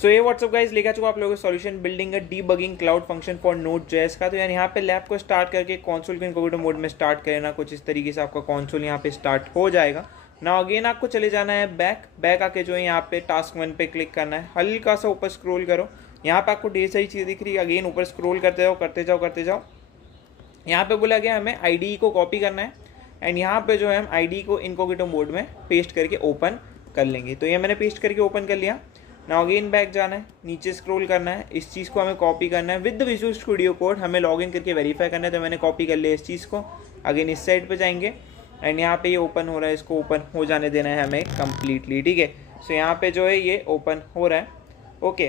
सो ये WhatsApp guys लेके आ चुका आप लोगों को solution building a debugging cloud function for Node.js का। तो यार यहाँ पे लैब को स्टार्ट करके कंसोल को इनकॉग्निटो मोड में स्टार्ट करना, कुछ इस तरीके से आपका कंसोल यहाँ पे स्टार्ट हो जाएगा ना। अगेन आपको चले जाना है बैक आके जो है यहाँ पे टास्क 1 पे क्लिक करना है। हल्का सा ऊपर स्क्रॉल करो, यहाँ पे आपको ढेर सारी चीज़ें दिख रही है। अगेन ऊपर स्क्रॉल करते जाओ। यहाँ पे बोला गया हमें IDE को कॉपी करना है एंड यहाँ पे जो है हम IDE को इनकॉग्निटो मोड में पेस्ट करके ओपन कर लेंगे। तो ये मैंने पेस्ट करके ओपन कर लिया। ना अगेन बैक जाना है, नीचे स्क्रॉल करना है, इस चीज़ को हमें कॉपी करना है with the Visual Studio code. हमें लॉगिन करके वेरीफाई करना है, तो मैंने कॉपी कर लिया इस चीज़ को। अगेन इस साइड पे जाएंगे एंड यहाँ पे ये ओपन हो रहा है, इसको ओपन हो जाने देना है हमें कम्प्लीटली। ठीक है, सो यहाँ पे जो है ये ओपन हो रहा है। ओके,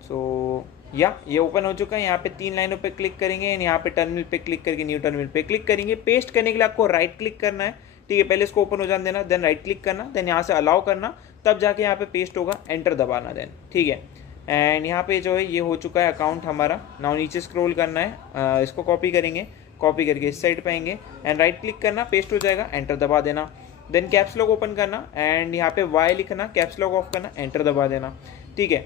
सो ये ओपन हो चुका है। यहाँ पे 3 लाइनों पे क्लिक करेंगे एंड यहाँ पे टर्मिनल पे क्लिक करके न्यू टर्मिनल पे क्लिक करेंगे। पेस्ट करने के लिए आपको राइट क्लिक करना है। ठीक है, पहले इसको ओपन हो जाने देना, देन राइट क्लिक करना, देन यहाँ से अलाउ करना, तब जाके यहाँ पे पेस्ट होगा, एंटर दबाना देन। ठीक है, एंड यहाँ पे जो है ये हो चुका है अकाउंट हमारा। नाउ नीचे स्क्रॉल करना है, इसको कॉपी करेंगे, कॉपी करके इस साइड पे आएंगे एंड राइट क्लिक करना, पेस्ट हो जाएगा, एंटर दबा देना। देन कैप्स लॉक ओपन करना एंड यहाँ पे वाई लिखना, कैप्स लॉक ऑफ करना, एंटर दबा देना। ठीक है,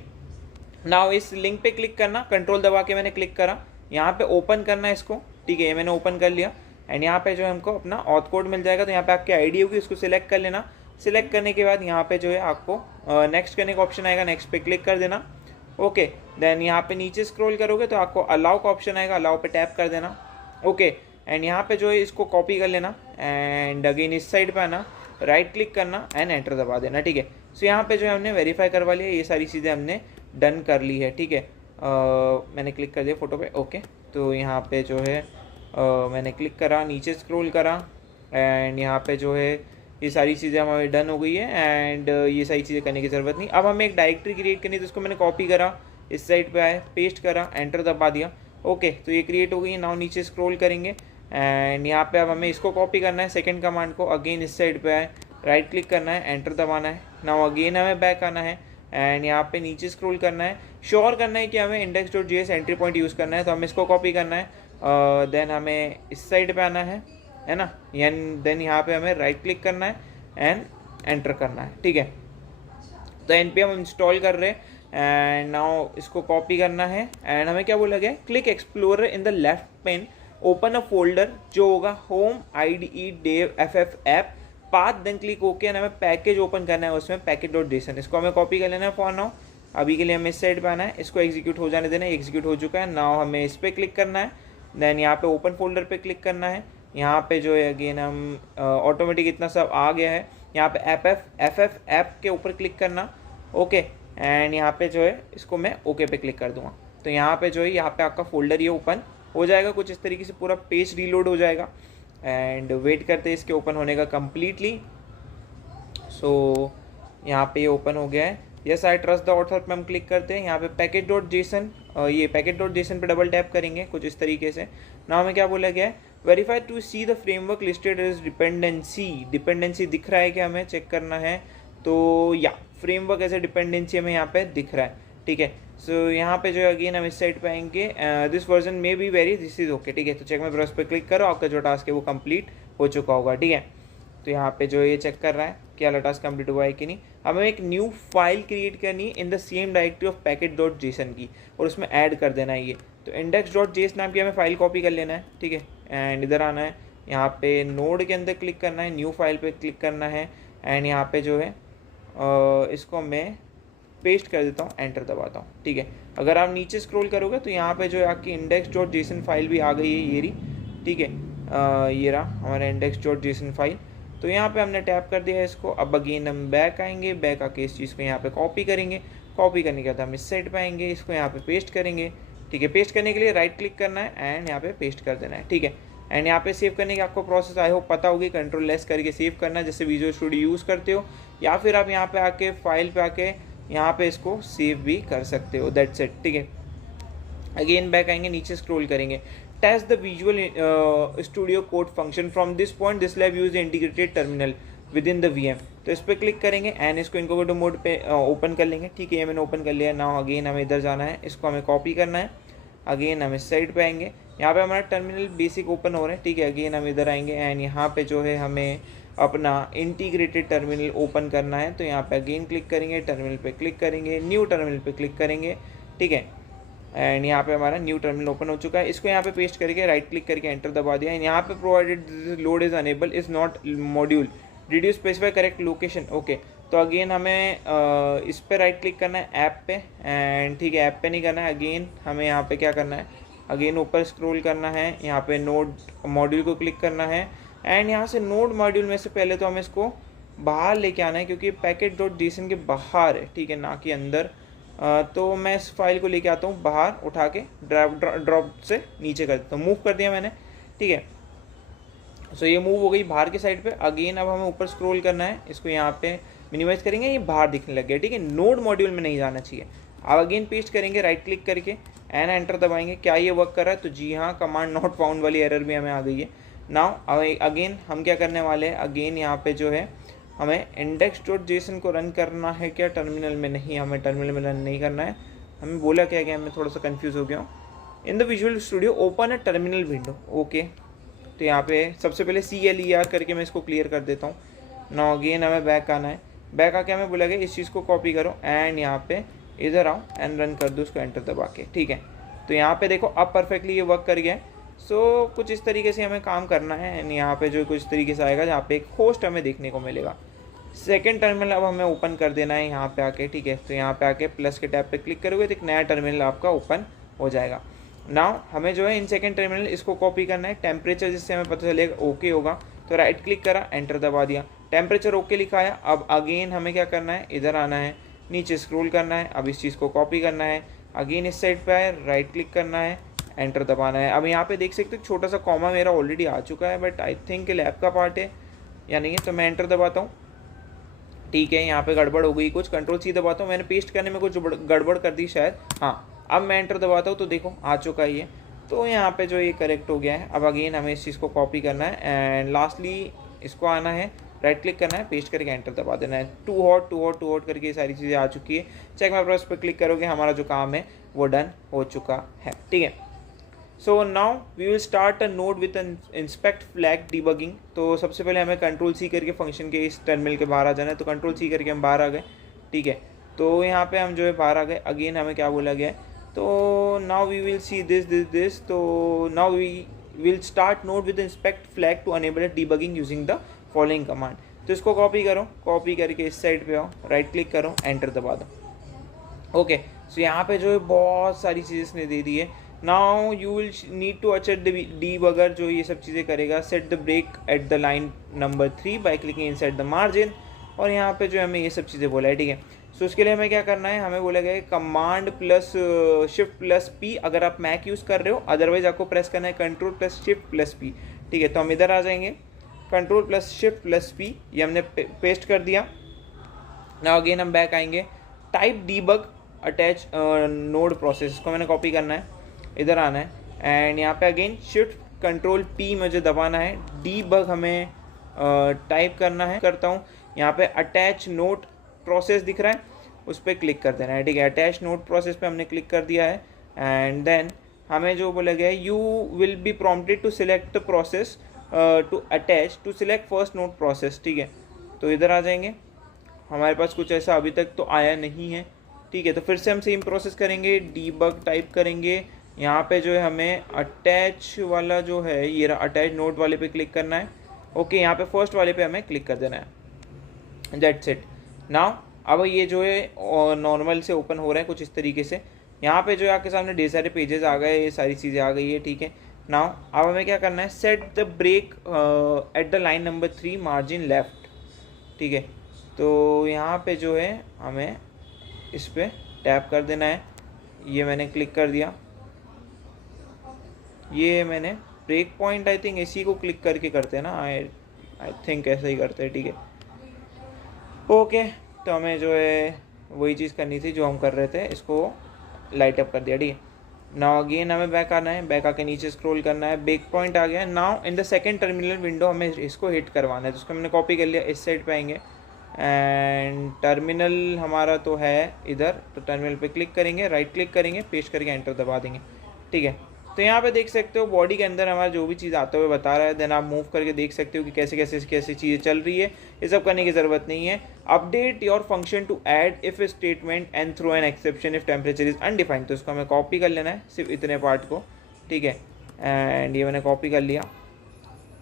नाउ इस लिंक पे क्लिक करना, कंट्रोल दबा के मैंने क्लिक करा, यहाँ पे ओपन करना है इसको। ठीक है, ये मैंने ओपन कर लिया एंड यहाँ पे जो है हमको अपना ऑथ कोड मिल जाएगा। तो यहाँ पे आपकी आईडी होगी, उसको सिलेक्ट कर लेना। सिलेक्ट करने के बाद यहाँ पे जो है आपको नेक्स्ट करने का ऑप्शन आएगा, नेक्स्ट पे क्लिक कर देना। ओके, देन यहाँ पे नीचे स्क्रॉल करोगे तो आपको अलाउ का ऑप्शन आएगा, अलाउ पे टैप कर देना। ओके, एंड यहाँ पे जो है इसको कॉपी कर लेना एंड अगेन इस साइड पे आना, राइट क्लिक करना एंड एंटर दबा देना। ठीक है, सो यहाँ पे जो है हमने वेरीफाई करवा लिया, ये सारी चीज़ें हमने डन कर ली है। ठीक है, मैंने क्लिक कर दिया फोटो पे। ओके, तो यहाँ पे जो है मैंने क्लिक करा, नीचे स्क्रॉल करा एंड यहाँ पे जो है ये सारी चीज़ें हमारी डन हो गई है एंड ये सारी चीज़ें करने की ज़रूरत नहीं। अब हमें एक डायरेक्टरी क्रिएट करनी है, तो उसको मैंने कॉपी करा, इस साइड पे आए, पेस्ट करा, एंटर दबा दिया। ओके, तो ये क्रिएट हो गई है। नाउ नीचे स्क्रॉल करेंगे एंड यहाँ पे अब हमें इसको कॉपी करना है, सेकेंड कमांड को। अगेन इस साइड पे आए, राइट क्लिक करना है, एंटर दबाना है। नाउ अगेन हमें बैक आना है एंड यहाँ पे नीचे स्क्रॉल करना है, श्योर करना है कि हमें index.js एंट्री पॉइंट यूज़ करना है, तो हमें इसको कॉपी करना है। देन हमें इस साइड पे आना है ना, देन यहाँ पे हमें राइट क्लिक करना है एंड एंटर करना है। ठीक है, तो npm हम इंस्टॉल कर रहे हैं एंड नाउ इसको कॉपी करना है एंड हमें क्या बोला गया, click explorer in the left pane, open a folder जो होगा home IDE dev ff app path, then click okay and हमें पैकेज ओपन करना है, उसमें package.json, इसको हमें कॉपी कर लेना है फॉर नाउ। अभी के लिए हमें इस साइड पे आना है, इसको एग्जीक्यूट हो जाने देना है, एग्जीक्यूट हो चुका है। नाउ हमें इस पर क्लिक करना है, देन यहाँ पे ओपन फोल्डर पे क्लिक करना है। यहाँ पे जो है अगेन हम ऑटोमेटिक इतना सब आ गया है। यहाँ पे ff ऐप के ऊपर क्लिक करना। ओके, एंड यहाँ पे जो है इसको मैं ओके पे क्लिक कर दूँगा, तो यहाँ पे जो है यहाँ पे आपका फोल्डर ये ओपन हो जाएगा। कुछ इस तरीके से पूरा पेज रीलोड हो जाएगा एंड वेट करते हैं इसके ओपन होने का कम्प्लीटली। सो यहाँ पे ये ओपन हो गया है। Yes I trust the author पे हम क्लिक करते हैं, यहाँ पे package.json, ये package.json पे डबल टैप करेंगे कुछ इस तरीके से। ना हमें क्या बोला गया है, verify to see the framework listed as dependency दिख रहा है कि हमें चेक करना है, तो या फ्रेमवर्क एज ए डिपेंडेंसी हमें यहाँ पे दिख रहा है। ठीक है, सो यहाँ पे जो है अगेन हम इस साइड पे आएंगे, दिस वर्जन में be very, this is okay. ठीक है, तो चेक में ब्रश पे क्लिक करो, आपका जो टास्क है वो कंप्लीट हो चुका होगा। ठीक है, तो यहाँ पे जो ये चेक कर रहा है कि वाला टास्क कंप्लीट हुआ है कि नहीं। हमें एक न्यू फाइल क्रिएट करनी है in the same directory of package.json की, और उसमें ऐड कर देना है ये। तो index.js नाम की हमें फाइल कॉपी कर लेना है। ठीक है, एंड इधर आना है, यहाँ पे नोड के अंदर क्लिक करना है, न्यू फाइल पे क्लिक करना है एंड यहाँ पे जो है इसको मैं पेस्ट कर देता हूँ, एंटर दबाता हूँ। ठीक है, अगर आप नीचे स्क्रॉल करोगे तो यहाँ पे जो है आपकी index.json फाइल भी आ गई है, ये रही। ठीक है, ये रहा हमारा index.json फाइल। तो यहाँ पे हमने टैप कर दिया इसको। अब अगेन हम बैक आएंगे, बैक आके इस चीज़ को यहाँ पे कॉपी करेंगे, कॉपी करने के बाद हम इस साइड पे आएंगे, इसको यहाँ पे पेस्ट करेंगे। ठीक है, पेस्ट करने के लिए राइट क्लिक करना है एंड यहाँ पे पेस्ट कर देना है। ठीक है, एंड यहाँ पे सेव करने की आपको प्रोसेस आई होप पता होगी, कंट्रोल S करके सेव करना जैसे विजुअल स्टूडियो यूज़ करते हो, या फिर आप यहाँ पे आके फाइल पे आके यहाँ पे इसको सेव भी कर सकते हो, दैट्स इट। ठीक है, अगेन बैक आएंगे, नीचे स्क्रॉल करेंगे, test the Visual Studio Code function from this point, this lab use integrated terminal within the VM। तो इस पर क्लिक करेंगे एंड इसको इनकॉग्निटो मोड पे ओपन कर लेंगे। ठीक है, ये मैंने ओपन कर लिया। नाउ अगेन हमें इधर जाना है, इसको हमें कॉपी करना है। अगेन हम इस साइड पे आएंगे, यहाँ पे हमारा टर्मिनल बेसिक ओपन हो रहा है। ठीक है, अगेन हम इधर आएंगे एंड यहाँ पे जो है हमें अपना इंटीग्रेटेड टर्मिनल ओपन करना है तो यहाँ पे अगेन क्लिक करेंगे, टर्मिनल पे क्लिक करेंगे, न्यू टर्मिनल पे क्लिक करेंगे, ठीक है। एंड यहाँ पे हमारा न्यू टर्मिनल ओपन हो चुका है। इसको यहाँ पे पेस्ट करके राइट क्लिक करके एंटर दबा दिया। यहाँ पे provided load is unable is not module, did you specify correct location, okay. तो अगेन हमें इस पे राइट क्लिक करना है ऐप पे, एंड ठीक है ऐप पे नहीं करना है, अगेन हमें यहाँ पे क्या करना है, अगेन ऊपर स्क्रॉल करना है, यहाँ पे नोड मॉड्यूल को क्लिक करना है, एंड यहाँ से नोड मॉड्यूल में से पहले तो हमें इसको बाहर लेके आना है क्योंकि पैकेट.json के बाहर है, ठीक है, ना कि अंदर। तो मैं इस फाइल को लेके आता हूँ बाहर, उठा के ड्रॉप से नीचे कर देता हूँ, मूव कर दिया मैंने, ठीक है। सो ये मूव हो गई बाहर की साइड पे। अगेन अब हमें ऊपर स्क्रॉल करना है, इसको यहाँ पे मिनिमाइज करेंगे, ये बाहर दिखने लग गया, ठीक है, नोड मॉड्यूल में नहीं जाना चाहिए। अब अगेन पेस्ट करेंगे राइट क्लिक करके एंड एंटर दबाएंगे। क्या ये वर्क कर रहा है? तो जी हाँ, कमांड नॉट फाउंड वाली एरर भी हमें आ गई है। नाउ अगेन हम क्या करने वाले हैं, अगेन यहाँ पे जो है हमें index.json को रन करना है क्या टर्मिनल में? नहीं, हमें टर्मिनल में रन नहीं करना है। हमें बोला क्या गया, मैं थोड़ा सा कंफ्यूज हो गया हूँ। In the Visual studio open है टर्मिनल विंडो, ओके। तो यहाँ पे सबसे पहले CLER करके मैं इसको क्लियर कर देता हूँ। नाउ अगेन हमें बैक आना है, बैक आके हमें बोला गया इस चीज़ को कॉपी करो एंड यहाँ पे इधर आओ एंड रन कर दो उसको एंटर दबा के, ठीक है। तो यहाँ पे देखो अब परफेक्टली ये वर्क कर गया है। सो कुछ इस तरीके से हमें काम करना है एंड यहाँ पे जो कुछ तरीके से आएगा जहाँ पे एक होस्ट हमें देखने को मिलेगा। सेकेंड टर्मिनल अब हमें ओपन कर देना है यहाँ पे आके, ठीक है। तो यहाँ पे आके प्लस के टैब पे क्लिक करोगे तो एक नया टर्मिनल आपका ओपन हो जाएगा। नाउ हमें जो है इन सेकेंड टर्मिनल इसको कॉपी करना है, टेम्परेचर जिससे हमें पता चलेगा ओके होगा। तो राइट क्लिक करा, एंटर दबा दिया, टेम्परेचर ओके लिखा है। अब अगेन हमें क्या करना है, इधर आना है, नीचे स्क्रॉल करना है, अब इस चीज़ को कॉपी करना है, अगेन इस साइड पे आए, राइट क्लिक करना है, एंटर दबाना है। अब यहाँ पे देख सकते हो छोटा सा कॉमा मेरा ऑलरेडी आ चुका है, बट आई थिंक लैब का पार्ट है या नहीं है, तो मैं एंटर दबाता हूँ, ठीक है। यहाँ पे गड़बड़ हो गई कुछ, कंट्रोल C दबाता हूँ, मैंने पेस्ट करने में कुछ गड़बड़ कर दी शायद, हाँ। अब मैं एंटर दबाता हूँ तो देखो आ चुका है ये, तो यहाँ पे जो ये करेक्ट हो गया है। अब अगेन हमें इस चीज़ को कॉपी करना है एंड लास्टली इसको आना है, राइट क्लिक करना है, पेस्ट करके एंटर दबा देना है। टू हॉट करके ये सारी चीज़ें आ चुकी है। चेक माय प्रोग्रेस पर क्लिक करोगे, हमारा जो काम है वो डन हो चुका है, ठीक है। So now we will start a node with inspect flag debugging. तो सबसे पहले हमें कंट्रोल C करके फंक्शन के इस टर्मिनल के बाहर आ जाना है। तो कंट्रोल C करके हम बाहर आ गए, ठीक है। तो यहाँ पे हम जो है बाहर आ गए। अगेन हमें क्या बोला गया है, तो now we will see this. तो now we will start node with inspect flag to enable debugging using the following command. तो इसको कॉपी करो, कॉपी करके इस साइड पे आओ, राइट क्लिक करो, एंटर दबा दो, ओके। सो यहाँ पे जो है बहुत सारी चीज़ें इसने दे दी है। Now you will need to अचेट द डीबगर जो ये सब चीज़ें करेगा। Set the break at the line number 3 by clicking inside the margin. और यहाँ पे जो हमें ये सब चीज़ें बोला है, ठीक है। सो उसके लिए हमें क्या करना है, हमें बोला गया है command plus shift plus P अगर आप मैक यूज़ कर रहे हो, अदरवाइज आपको प्रेस करना है control plus shift plus P, ठीक है। तो हम इधर आ जाएंगे, control plus shift plus P, ये हमने पेस्ट कर दिया। नाउ अगेन हम बैक आएंगे, type debug attach node process को मैंने कॉपी करना है, इधर आना है एंड यहाँ पे अगेन शिफ्ट कंट्रोल P मुझे दबाना है, डीबग हमें टाइप करना है, करता हूँ। यहाँ पे अटैच नोड प्रोसेस दिख रहा है, उस पर क्लिक कर देना है, ठीक है। अटैच नोड प्रोसेस पे हमने क्लिक कर दिया है एंड देन हमें जो बोला गया है, you will be prompted to select the process to attach to select first node process, ठीक है। तो इधर आ जाएंगे, हमारे पास कुछ ऐसा अभी तक तो आया नहीं है, ठीक है। तो फिर से हम सेम प्रोसेस करेंगे, डीबग टाइप करेंगे, यहाँ पे जो है हमें अटैच वाला जो है ये अटैच नोड वाले पे क्लिक करना है, ओके। यहाँ पे फर्स्ट वाले पे हमें क्लिक कर देना है, दैट्स इट। नाउ अब ये जो है नॉर्मल से ओपन हो रहा है कुछ इस तरीके से। यहाँ पे जो है आपके सामने ढेर सारे पेजेस आ गए, ये सारी चीज़ें आ गई है, ठीक है। नाउ अब हमें क्या करना है, set the break at the line number 3 margin left, ठीक है। तो यहाँ पे जो है हमें इस पर टैप कर देना है, ये मैंने क्लिक कर दिया। ये मैंने ब्रेक पॉइंट आई थिंक इसी को क्लिक करके करते हैं ना, आई थिंक ऐसा ही करते हैं, ठीक है, ओके। तो हमें जो है वही चीज़ करनी थी जो हम कर रहे थे, इसको लाइट अप कर दिया, ठीक है। नाउ अगेन हमें बैक आना है, बैक आके नीचे स्क्रॉल करना है, ब्रेक पॉइंट आ गया। Now in the second terminal window हमें इसको हिट करवाना है, तो उसको हमने कॉपी कर लिया, इस साइड पे आएंगे एंड टर्मिनल हमारा तो है इधर, तो टर्मिनल पे क्लिक करेंगे, राइट क्लिक करेंगे, पेस्ट करके एंटर दबा देंगे, ठीक है। तो यहाँ पे देख सकते हो बॉडी के अंदर हमारा जो भी चीज़ आता हुआ बता रहा है, देन आप मूव करके देख सकते हो कि कैसे कैसे कैसे चीज़ें चल रही है। ये सब करने की ज़रूरत नहीं है। Update your function to add if statement and throw an exception if temperature is undefined. तो इसको हमें कॉपी कर लेना है, सिर्फ इतने पार्ट को, ठीक है। एंड ये मैंने कॉपी कर लिया।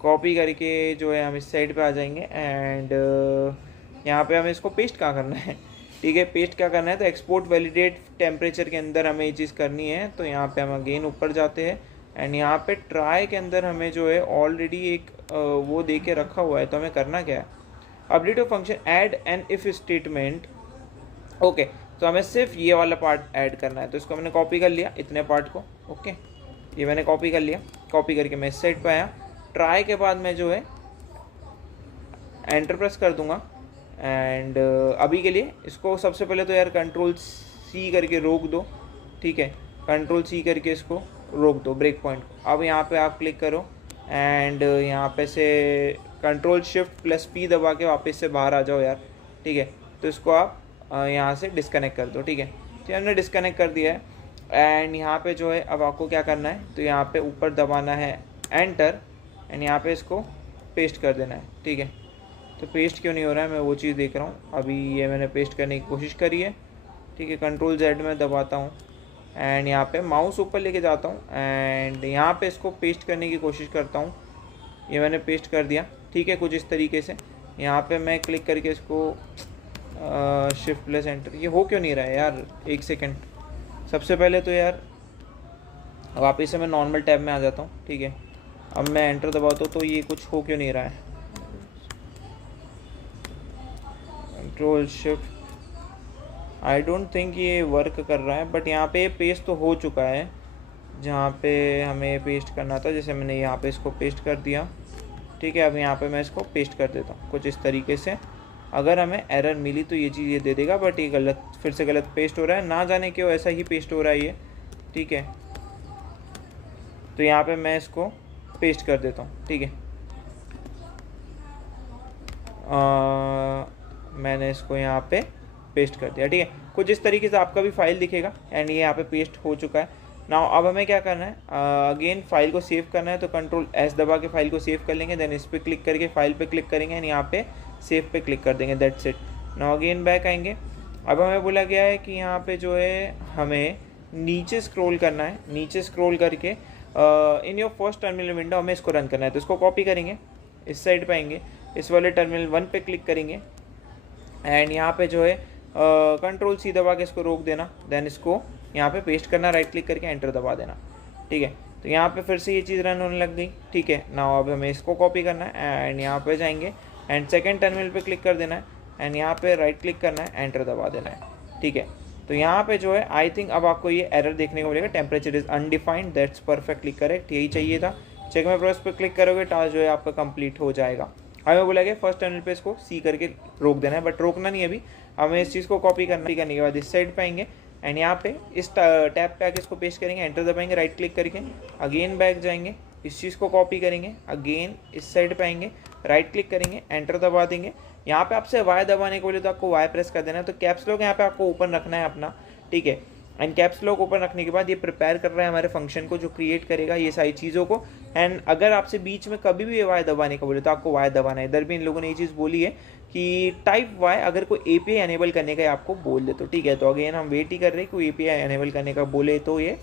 कॉपी करके जो है हम इस साइड पे आ जाएंगे एंड यहाँ पे हमें इसको पेस्ट कहाँ करना है, ठीक है। पेस्ट क्या करना है, तो एक्सपोर्ट वैलिडेट टेम्परेचर के अंदर हमें ये चीज़ करनी है। तो यहाँ पे हम अगेन ऊपर जाते हैं एंड यहाँ पे ट्राई के अंदर हमें जो है ऑलरेडी एक वो दे के रखा हुआ है। तो हमें करना क्या है, update of function add N if statement. Okay, तो हमें सिर्फ ये वाला पार्ट ऐड करना है। तो इसको मैंने कॉपी कर लिया, इतने पार्ट को, ओके। ये मैंने कॉपी कर लिया। कॉपी करके मैं इस साइड पर आया। ट्राई के बाद मैं जो है एंटर प्रेस कर दूंगा एंड अभी के लिए इसको सबसे पहले तो यार कंट्रोल सी करके रोक दो, ठीक है। कंट्रोल सी करके इसको रोक दो, ब्रेक पॉइंट को। अब यहाँ पे आप क्लिक करो एंड यहाँ पे से कंट्रोल शिफ्ट प्लस पी दबा के वापस से बाहर आ जाओ यार, ठीक है। तो इसको आप यहाँ से डिस्कनेक्ट कर दो, ठीक है। तो हमने डिस्कनेक्ट कर दिया है एंड यहाँ पे जो है अब आपको क्या करना है, तो यहाँ पे ऊपर दबाना है एंटर एंड यहाँ पे इसको पेस्ट कर देना है, ठीक है। तो पेस्ट क्यों नहीं हो रहा है, मैं वो चीज़ देख रहा हूँ। अभी ये मैंने पेस्ट करने की कोशिश करी है, ठीक है। कंट्रोल जेड में दबाता हूँ एंड यहाँ पे माउस ऊपर लेके जाता हूँ एंड यहाँ पे इसको पेस्ट करने की कोशिश करता हूँ। ये मैंने पेस्ट कर दिया, ठीक है, कुछ इस तरीके से। यहाँ पे मैं क्लिक करके इसको शिफ्ट प्लस एंटर, ये हो क्यों नहीं रहा है यार, एक सेकेंड। सबसे पहले तो यार वापस से मैं नॉर्मल टैब में आ जाता हूँ, ठीक है। अब मैं एंटर दबाता हूँ तो ये कुछ हो क्यों नहीं रहा है। Control shift, I don't think ये वर्क कर रहा है, बट यहाँ पे पेस्ट तो हो चुका है जहाँ पे हमें पेस्ट करना था। जैसे मैंने यहाँ पे इसको पेस्ट कर दिया, ठीक है। अब यहाँ पे मैं इसको पेस्ट कर देता हूँ कुछ इस तरीके से। अगर हमें एरर मिली तो ये चीज़ ये दे देगा, बट ये गलत, फिर से गलत पेस्ट हो रहा है, ना जाने क्यों ऐसा ही पेस्ट हो रहा है ये, ठीक है। तो यहाँ पे मैं इसको पेस्ट कर देता हूँ, ठीक है। मैंने इसको यहाँ पे पेस्ट कर दिया, ठीक है। कुछ इस तरीके से आपका भी फाइल दिखेगा एंड ये यहाँ पे पेस्ट हो चुका है। नाउ अब हमें क्या करना है, अगेन फाइल को सेव करना है। तो कंट्रोल एस दबा के फाइल को सेव कर लेंगे, देन इस पर क्लिक करके फाइल पे क्लिक करेंगे एंड यहाँ पे सेव पे क्लिक कर देंगे, that's it. Now again back आएंगे। अब हमें बोला गया है कि यहाँ पे जो है हमें नीचे स्क्रॉल करना है। नीचे स्क्रॉल करके in your first terminal window हमें इसको रन करना है। तो इसको कॉपी करेंगे, इस साइड पे आएंगे, इस वाले टर्मिनल 1 पे क्लिक करेंगे एंड यहाँ पे जो है कंट्रोल सी दबा के इसको रोक देना, देन इसको यहाँ पे पेस्ट करना, राइट क्लिक करके एंटर दबा देना, ठीक है। तो यहाँ पे फिर से ये चीज़ रन होने लग गई, ठीक है। नाउ अब हमें इसको कॉपी करना है एंड यहाँ पे जाएंगे एंड सेकंड टर्मिनल पे क्लिक कर देना है एंड यहाँ पे राइट क्लिक करना है, एंटर दबा देना है, ठीक है। तो यहाँ पे जो है आई थिंक अब आपको ये एरर देखने को मिलेगा, temperature is undefined, that's perfectly correct, यही चाहिए था। चेक में प्रोसेस पर क्लिक करोगे, टास्क जो है आपका कंप्लीट हो जाएगा। हमें बोला गया फर्स्ट टर्मिनल पे इसको सी करके रोक देना है, बट रोकना नहीं अभी, हमें इस चीज़ को कॉपी करने के बाद इस साइड पे आएंगे एंड यहाँ पे इस टैब पे आके इसको पेस्ट करेंगे, एंटर दबाएंगे, राइट क्लिक करके अगेन बैक जाएंगे, इस चीज़ को कॉपी करेंगे, अगेन इस साइड पे आएंगे, राइट क्लिक करेंगे, एंटर दबा देंगे। यहाँ पे आपसे वाई दबाने को बोले तो आपको वाई प्रेस कर देना है। तो कैप्स लॉक यहाँ पे आपको ओपन रखना है अपना, ठीक है। एंड कैप्स लॉक ओपन रखने के बाद ये प्रिपेयर कर रहा है हमारे फंक्शन को जो क्रिएट करेगा ये सारी चीज़ों को। एंड अगर आपसे बीच में कभी भी वाई दबाने का बोले तो आपको वाई दबाना है। इधर भी इन लोगों ने ये चीज़ बोली है कि टाइप वाई अगर कोई एपीआई एनेबल करने का आपको बोल दे तो, ठीक है। तो अगेन हम वेट ही कर रहे हैं कोई एपीआई एनेबल करने का बोले तो ये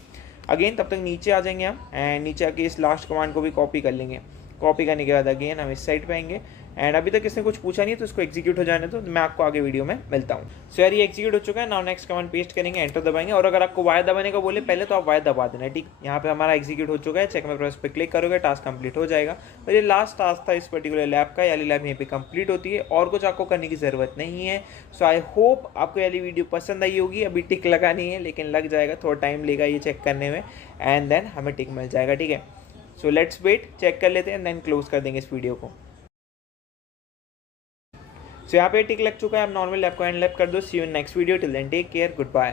अगेन, तब तक नीचे आ जाएंगे हम एंड नीचे आके इस लास्ट कमांड को भी कॉपी कर लेंगे। कॉपी करने के बाद अगेन हम इस साइड पे आएंगे एंड अभी तक इसने कुछ पूछा नहीं तो इसको एग्जीक्यूट हो जाने तो मैं आपको आगे वीडियो में मिलता हूँ। सो यार ये एग्जीक्यूट हो चुका है। नाउ नेक्स्ट कमांड पेस्ट करेंगे, एंटर दबाएंगे और अगर आपको वाई दबाने का बोले पहले तो आप वाई दबा देना, ठीक। यहाँ पे हमारा एग्जीक्यूट हो चुका है। चेक में प्रोसेस पे क्लिक करोगे, टास्क कंप्लीट हो जाएगा। और ये लास्ट टास्क था इस पर्टिकुलर लैब का, याली लैब यहीं पे कंप्लीट होती है और कुछ आपको करने की ज़रूरत नहीं है। सो आई होप आपको याली वीडियो पसंद आई होगी। अभी टिक लगानी है लेकिन लग जाएगा, थोड़ा टाइम लेगा ये चेक करने में एंड देन हमें टिक मिल जाएगा, ठीक है। सो लेट्स वेट, चेक कर लेते हैं देन क्लोज कर देंगे इस वीडियो को। सो यहाँ पे टिक लग चुका है। अब नॉर्मल लैब को एंड लैब कर दो। See you in next video, till then take care, good bye.